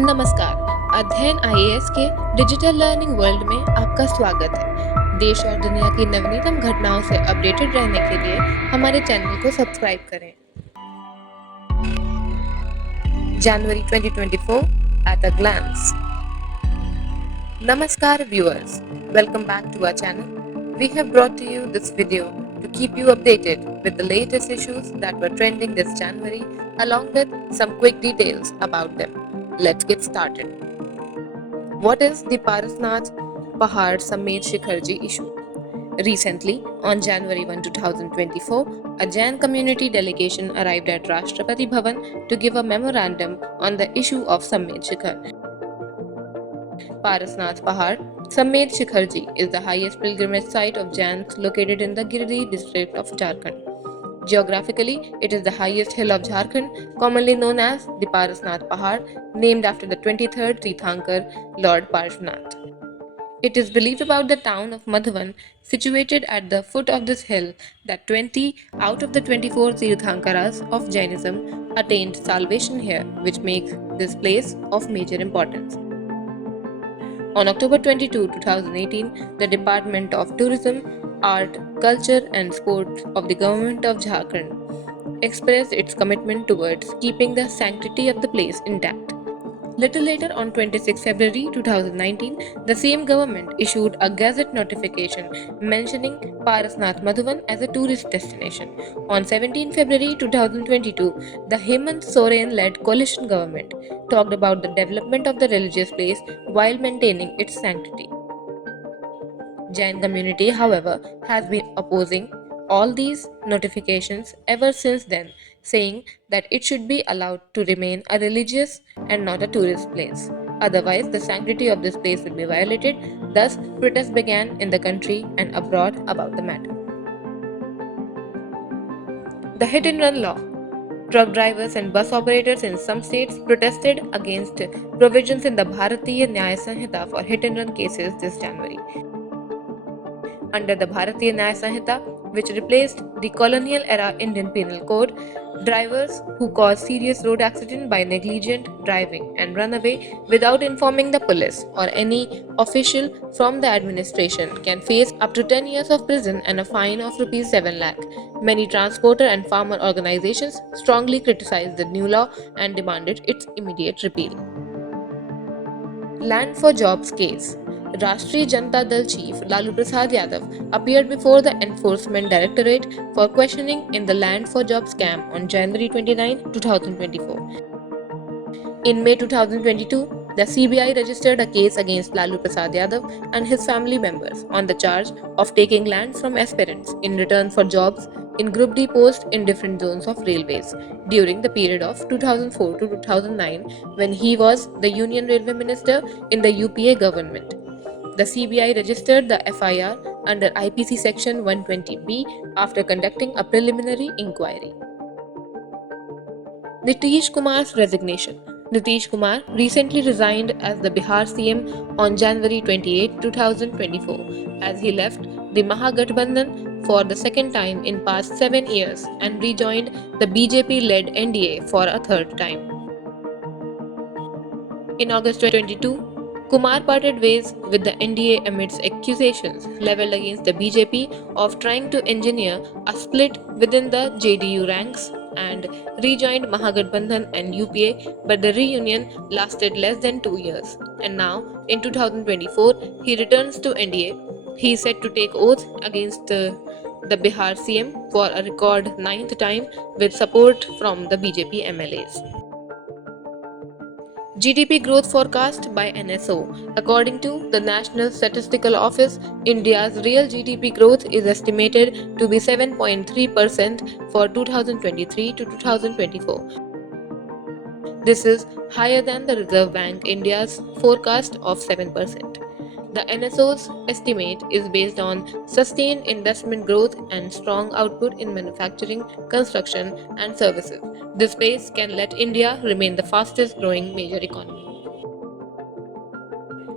नमस्कार। अध्ययन आईएएस के डिजिटल लर्निंग वर्ल्ड में आपका स्वागत है। देश और दुनिया की नवीनतम घटनाओं से अपडेटेड रहने के लिए हमारे चैनल को सब्सक्राइब करें। जनवरी 2024 at a glance. Namaskar viewers, welcome back to our channel. We have brought to you this video to keep you updated with the latest issues that were trending this January along with some quick details about them. Let's get started. What is the Parasnath Pahad Samet Shikharji issue? Recently, on January 1, 2024, a Jain community delegation arrived at Rashtrapati Bhavan to give a memorandum on the issue of Samet Shikhar. Parasnath Pahad Samet Shikharji is the highest pilgrimage site of Jains located in the Giridih district of Jharkhand. Geographically, it is the highest hill of Jharkhand, commonly known as the Parasnath Pahad, named after the 23rd Tirthankar, Lord Parshvanath. It is believed about the town of Madhavan, situated at the foot of this hill, that 20 out of the 24 Tirthankaras of Jainism attained salvation here, which makes this place of major importance. On October 22, 2018, the Department of Tourism, Art, Culture and Sports of the Government of Jharkhand expressed its commitment towards keeping the sanctity of the place intact. Little later, on 26 February 2019, the same government issued a gazette notification mentioning Parasnath Madhavan as a tourist destination. On 17 February 2022, the Hemant Soren-led coalition government talked about the development of the religious place while maintaining its sanctity. Jain community, however, has been opposing all these notifications ever since then, saying that it should be allowed to remain a religious and not a tourist place. Otherwise, the sanctity of this place will be violated. Thus, protests began in the country and abroad about the matter. The hit and run law. Truck drivers and bus operators in some states protested against provisions in the Bharatiya Nyaya Sanhita for hit and run cases this January. Under the Bharatiya Nyaya Sanhita, which replaced the colonial era Indian Penal Code, drivers who cause serious road accident by negligent driving and run away without informing the police or any official from the administration can face up to 10 years of prison and a fine of Rs 7 lakh. Many transporter and farmer organizations strongly criticized the new law and demanded its immediate repeal. Land for Jobs case. Rashtriya Janata Dal chief Lalu Prasad Yadav appeared before the Enforcement Directorate for questioning in the Land for Jobs scam on January 29, 2024. In May 2022, the CBI registered a case against Lalu Prasad Yadav and his family members on the charge of taking land from aspirants in return for jobs in Group D posts in different zones of railways during the period of 2004 to 2009 when he was the Union Railway Minister in the UPA government. The CBI registered the FIR under IPC Section 120B after conducting a preliminary inquiry. Nitish Kumar's resignation. Nitish Kumar recently resigned as the Bihar CM on January 28, 2024, as he left the Mahagathbandhan for the second time in past 7 years and rejoined the BJP-led NDA for a third time. In August 2022, Kumar parted ways with the NDA amidst accusations leveled against the BJP of trying to engineer a split within the JDU ranks and rejoined Mahagathbandhan and UPA, but the reunion lasted less than 2 years. And now, in 2024, he returns to NDA. He is set to take oath against the Bihar CM for a record 9th time with support from the BJP MLAs. GDP growth forecast by NSO. According to the National Statistical Office, India's real GDP growth is estimated to be 7.3% for 2023 to 2024. This is higher than the Reserve Bank India's forecast of 7%. The NSO's estimate is based on sustained investment growth and strong output in manufacturing, construction, and services. This pace can let India remain the fastest growing major economy.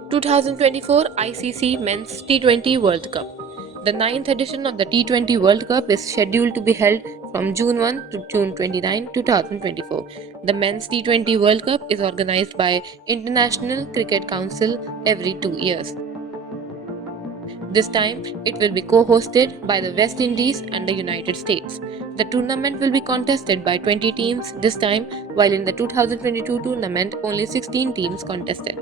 2024 ICC Men's T20 World Cup. The 9th edition of the T20 World Cup is scheduled to be held from June 1 to June 29, 2024. The Men's T20 World Cup is organized by International Cricket Council every 2 years. This time, it will be co-hosted by the West Indies and the United States. The tournament will be contested by 20 teams this time, while in the 2022 tournament, only 16 teams contested.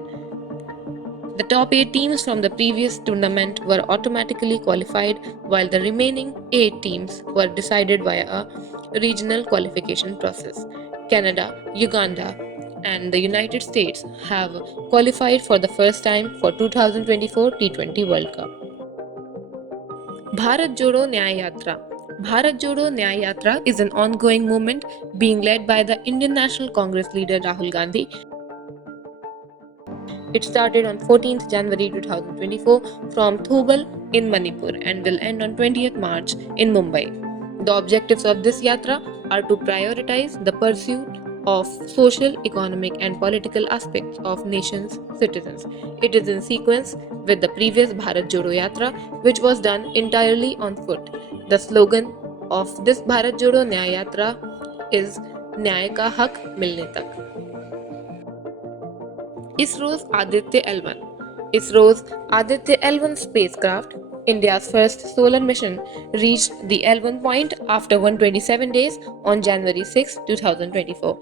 The top 8 teams from the previous tournament were automatically qualified, while the remaining 8 teams were decided via a regional qualification process. Canada, Uganda, and the United States have qualified for the first time for 2024 T20 World Cup. Bharat Jodo Nyaya Yatra. Bharat Jodo Nyaya Yatra is an ongoing movement being led by the Indian National Congress leader Rahul Gandhi. It started on 14th January 2024 from Thobal in Manipur and will end on 20th March in Mumbai. The objectives of this yatra are to prioritize the pursuit of social, economic, and political aspects of nation's citizens. It is in sequence with the previous Bharat Jodo Yatra, which was done entirely on foot. The slogan of this Bharat Jodo Nyaya Yatra is Nyay ka hak milne tak. ISRO's Aditya L1. ISRO's Aditya L1 spacecraft, India's first solar mission, reached the L1 point after 127 days on January 6, 2024.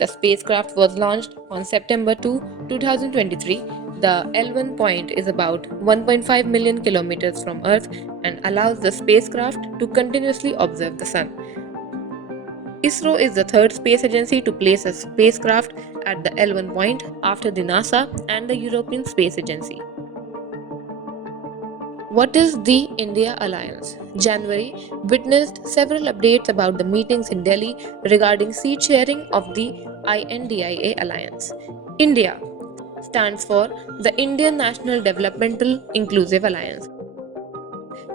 The spacecraft was launched on September 2, 2023. The L1 point is about 1.5 million kilometers from Earth and allows the spacecraft to continuously observe the Sun. ISRO is the third space agency to place a spacecraft at the L1 point after the NASA and the European Space Agency. What is the India Alliance? January witnessed several updates about the meetings in Delhi regarding seat sharing of the INDIA Alliance. India stands for the Indian National Developmental Inclusive Alliance.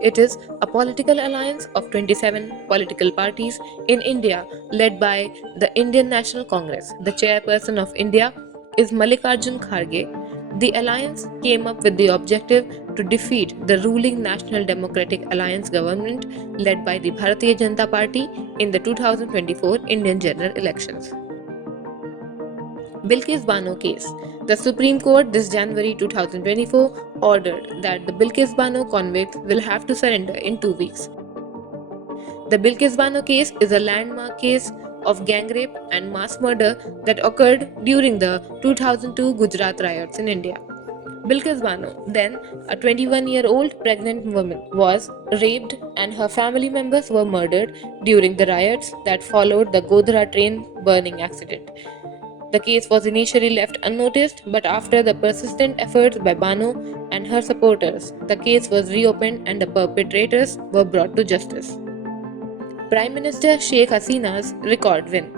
It is a political alliance of 27 political parties in India led by the Indian National Congress. The chairperson of India is Mallikarjun Kharge. The alliance came up with the objective to defeat the ruling National Democratic Alliance government led by the Bharatiya Janata Party in the 2024 Indian general elections. Bilkis Bano case. The Supreme Court this January 2024 ordered that the Bilkis Bano convicts will have to surrender in 2 weeks. The Bilkis Bano case is a landmark case of gang rape and mass murder that occurred during the 2002 Gujarat riots in India. Bilkis Bano, then a 21-year-old pregnant woman, was raped and her family members were murdered during the riots that followed the Godhra train burning accident. The case was initially left unnoticed, but after the persistent efforts by Bano and her supporters, the case was reopened and the perpetrators were brought to justice. Prime Minister Sheikh Hasina's record win.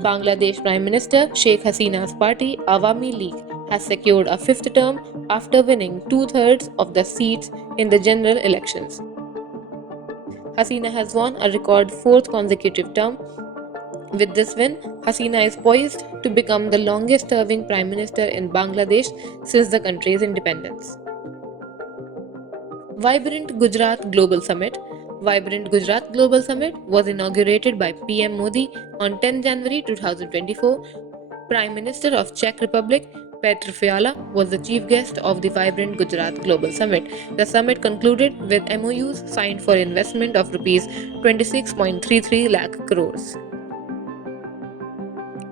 Bangladesh Prime Minister Sheikh Hasina's party, Awami League, has secured a fifth term after winning 2/3 of the seats in the general elections. Hasina has won a record fourth consecutive term. With this win, Hasina is poised to become the longest serving Prime Minister in Bangladesh since the country's independence. Vibrant Gujarat Global Summit. Vibrant Gujarat Global Summit was inaugurated by PM Modi on 10 January 2024. Prime Minister of Czech Republic Petr Fiala was the chief guest of the Vibrant Gujarat Global Summit. The summit concluded with MOUs signed for investment of Rs 26.33 lakh crores.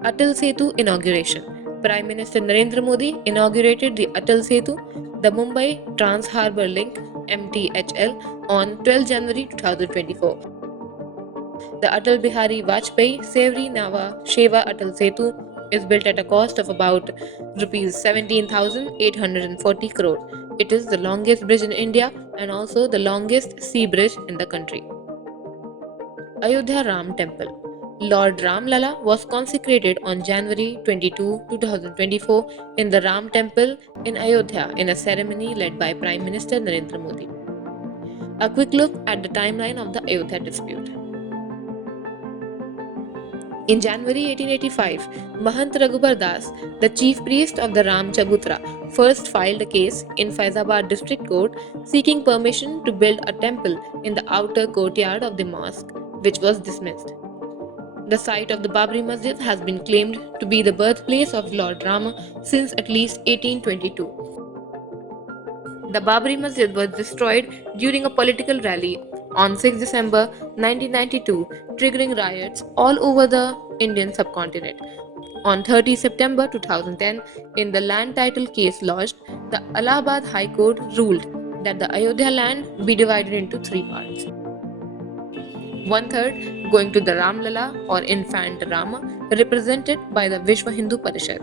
Atal Setu inauguration. Prime Minister Narendra Modi inaugurated the Atal Setu, the Mumbai Trans Harbour Link (MTHL), on 12 January 2024. The Atal Bihari Vajpayee Sevri Nava Sheva Atal Setu is built at a cost of about Rs 17,840 crore. It is the longest bridge in India and also the longest sea bridge in the country. Ayodhya Ram Temple. Lord Ram Lala was consecrated on January 22, 2024 in the Ram Temple in Ayodhya in a ceremony led by Prime Minister Narendra Modi. A quick look at the timeline of the Ayodhya dispute. In January 1885, Mahant Raghubar Das, the chief priest of the Ram Chabutra, first filed a case in Faizabad district court seeking permission to build a temple in the outer courtyard of the mosque, which was dismissed. The site of the Babri Masjid has been claimed to be the birthplace of Lord Rama since at least 1822. The Babri Masjid was destroyed during a political rally on 6 December 1992, triggering riots all over the Indian subcontinent. On 30 September 2010, in the land title case lodged, the Allahabad High Court ruled that the Ayodhya land be divided into three parts. One third going to the Ramlala or infant Rama, represented by the Vishwa Hindu Parishad.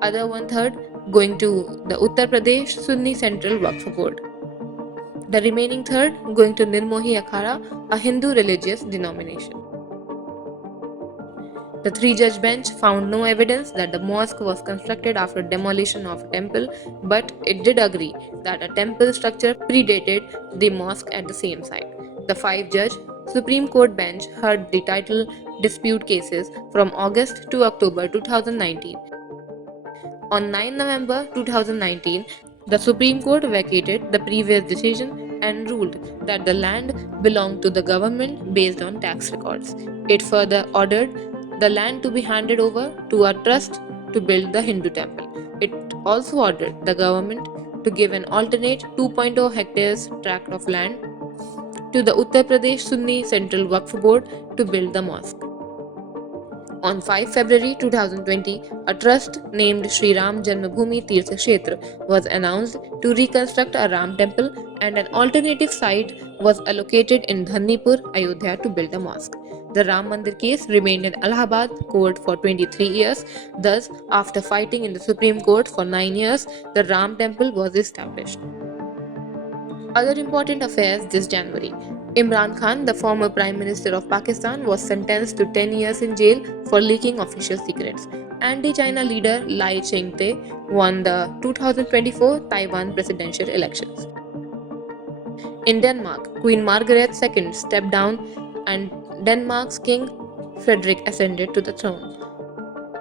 Other one third going to the Uttar Pradesh Sunni Central Waqf Board. The remaining third going to Nirmohi Akhara, a Hindu religious denomination. The three-judge bench found no evidence that the mosque was constructed after demolition of a temple, but it did agree that a temple structure predated the mosque at the same site. The five-judge Supreme Court bench heard the title dispute cases from August to October 2019. On 9 November 2019, the Supreme Court vacated the previous decision and ruled that the land belonged to the government based on tax records. It further ordered the land to be handed over to a trust to build the Hindu temple. It also ordered the government to give an alternate 2.0 hectares tract of land to the Uttar Pradesh Sunni Central Waqf Board to build the mosque. On 5 February 2020, a trust named Sri Ram Janmabhoomi Tirtha Kshetra was announced to reconstruct a Ram temple, and an alternative site was allocated in Dhannipur, Ayodhya to build a mosque. The Ram Mandir case remained in Allahabad court for 23 years. Thus, after fighting in the Supreme Court for 9 years, the Ram temple was established. Other important affairs this January. Imran Khan, the former Prime Minister of Pakistan, was sentenced to 10 years in jail for leaking official secrets. Anti-China leader Lai Ching-te won the 2024 Taiwan presidential elections. In Denmark, Queen Margaret II stepped down and Denmark's King Frederick ascended to the throne.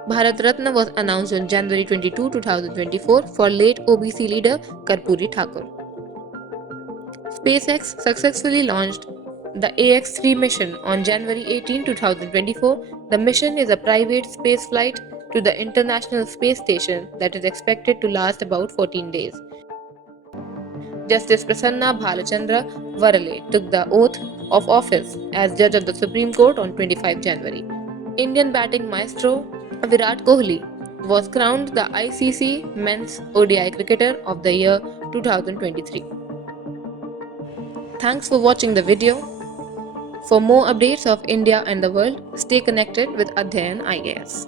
Bharat Ratna was announced on January 22, 2024 for late OBC leader Karpuri Thakur. SpaceX successfully launched the AX-3 mission on January 18, 2024. The mission is a private space flight to the International Space Station that is expected to last about 14 days. Justice Prasanna Bhalachandra Varale took the oath of office as judge of the Supreme Court on 25 January. Indian batting maestro Virat Kohli was crowned the ICC Men's ODI Cricketer of the Year 2023. Thanks for watching the video. For more updates of India and the world, stay connected with Adhyayan IAS.